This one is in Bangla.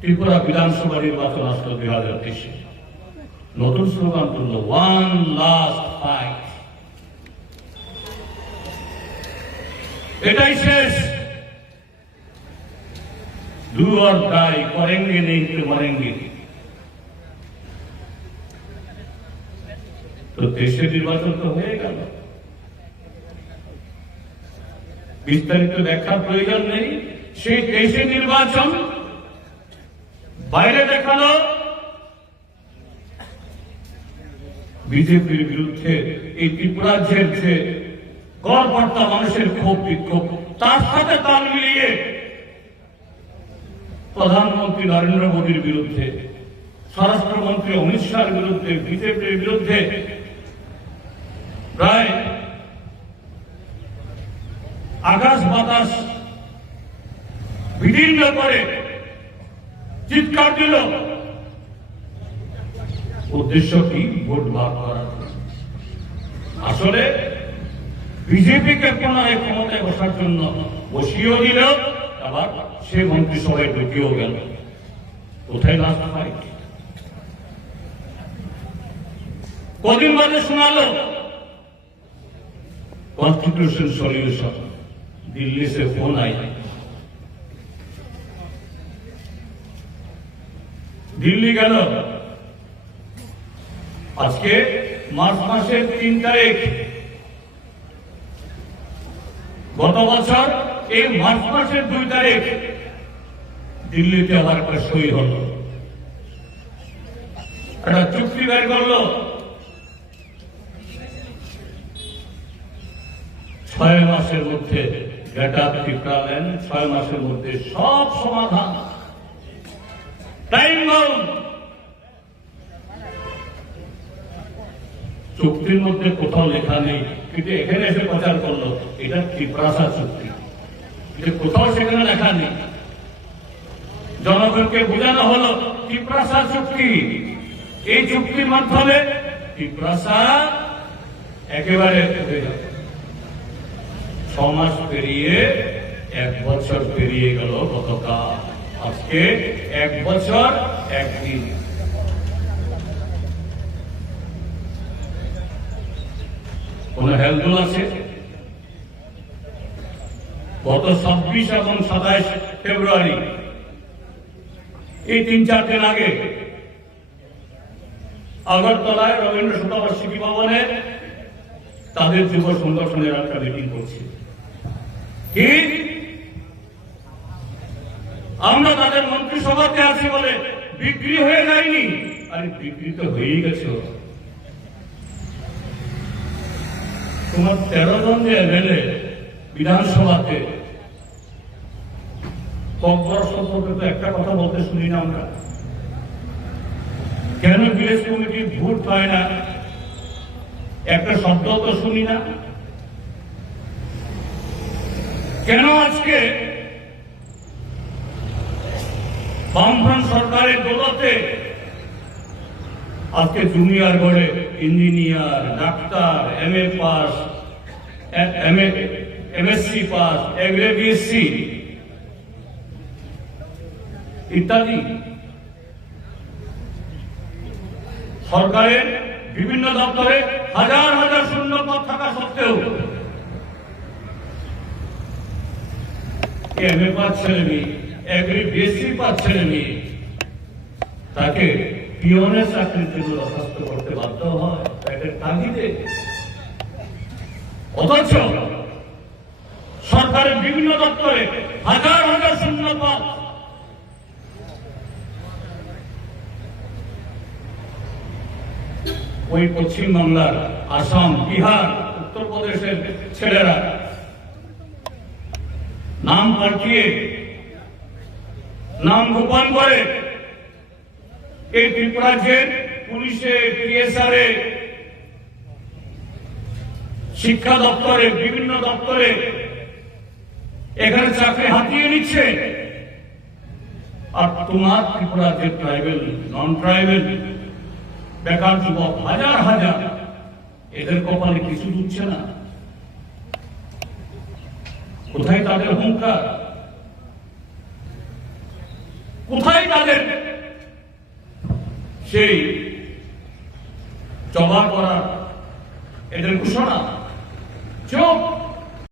ত্রিপুরা বিধানসভা নির্বাচন আসলো দুই হাজার তেইশে। নতুন স্লোগান তুললো ওয়ান লাস্ট ফাইট এটাই শেষ। তো দেশের নির্বাচন তো হয়ে গেল। বিস্তারিত ব্যাখ্যার প্রয়োজন নেই। সেই দেশে নির্বাচন বাইরে দেখানো। বিজেপির বিরুদ্ধে এই ত্রিপুরাজ্যের যে গড়পর্তা মানুষের ক্ষোভ বিক্ষোভ, তার সাথে তাল মিলিয়ে প্রধানমন্ত্রী নরেন্দ্র মোদীর বিরুদ্ধে, স্বরাষ্ট্রমন্ত্রী অমিত শাহর বিরুদ্ধে, বিজেপির বিরুদ্ধে প্রায় আকাশ বাতাস বিদীর্ণ করে চিৎকার দিল। উদ্দেশ্য কি? ভোট ভাগ করার আসলে বিজেপিকে পুনরায় ক্ষমতায় বসার জন্য বসিয়েও দিল, আবার সে মন্ত্রিসভায় ঢুকিয়েও গেল। কোথায় লাভ হয় কদিন বাদে শোনালো কনস্টিটিউশন সলিউশন দিল্লি সে ফোন আয় দিল্লি গেল। আজকে মার্চ মাসের তিন তারিখ। গত বছর এই মার্চ মাসের দুই তারিখ দিল্লিতে আবার একটা সই হল। একটা চুক্তি বের করল। ছয় মাসের মধ্যে ডেটা ছয় মাসের মধ্যে সব সমাধান। চুক্তির মধ্যে কোথাও লেখা নেই। কিন্তু এখানে এসে প্রচার করল, এটা ত্রিপ্রাসা চুক্তি। কোথাও সেখানে লেখা নেই। জনগণকে বোঝানো হলো, ত্রিপ্রাসা চুক্তি। এই চুক্তির মাধ্যমে ত্রিপ্রাসা একেবারে ছ মাস পেরিয়ে এক বছর পেরিয়ে গেল গতকাল। আজকে এক বছর একদিন কোন হেলদোল আছে? গত ছাব্বিশ এবং সাতাইশ ফেব্রুয়ারি, এই তিন চার দিন আগে আগরতলায় রবীন্দ্র শতবার্ষিকী ভবনে তাদের যুব সংগঠনের একটা মিটিং করছে। আমরা তাদের মন্ত্রিসভাতে আছি বলে বিক্রি হয়ে যায়নি। আরে বিক্রি তো হয়েই গেছে। তোমার তেরো জন যে এমএলএ বিধানসভাতে তো একটা কথা বলতে শুনি না আমরা। কেন বিলেজ কমিটি ভোট হয় না? একটা শব্দ তো শুনি না। কেন আজকে বামফ্রন্ট সরকারের দৌলতে আজকে জুনিয়র বোর্ডে engineer, doctor M A pass M MSc pass এগ্রে BSc ইত্যাদি। সরকারের বিভিন্ন দপ্তরে হাজার হাজার শূন্য পদ থাকা সত্ত্বেও এম এ পাস ছেলে মেয়ে এগ্রি বিএসসি পাস মেয়ে তাকে পিওনের চাকরিতে দরখাস্ত করতে বাধ্য হয়। তাকে তাগিদে অথচ সরকারের বিভিন্ন দপ্তরে হাজার হাজার শূন্য পদ। ওই পশ্চিমবাংলার আসাম, বিহার, উত্তরপ্রদেশের ছেলেরা নাম পাল্টিয়ে নাম গোপন করে। এই ত্রিপুরাজ্যের পুলিশে পিএসআরে, শিক্ষা দপ্তরে, বিভিন্ন দপ্তরে এখানে চাকরি হাতিয়ে নিচ্ছে। আর তোমার ত্রিপুরা যে ট্রাইবেল, নন ট্রাইবেল, বেকার যুবক, হাজার হাজার, এদের কপালে কিছু দিচ্ছে না। কোথায় তাদের হুঙ্কার? কোথায় তাদের? সেই জমা করা এদের ঘোষণা। চোখ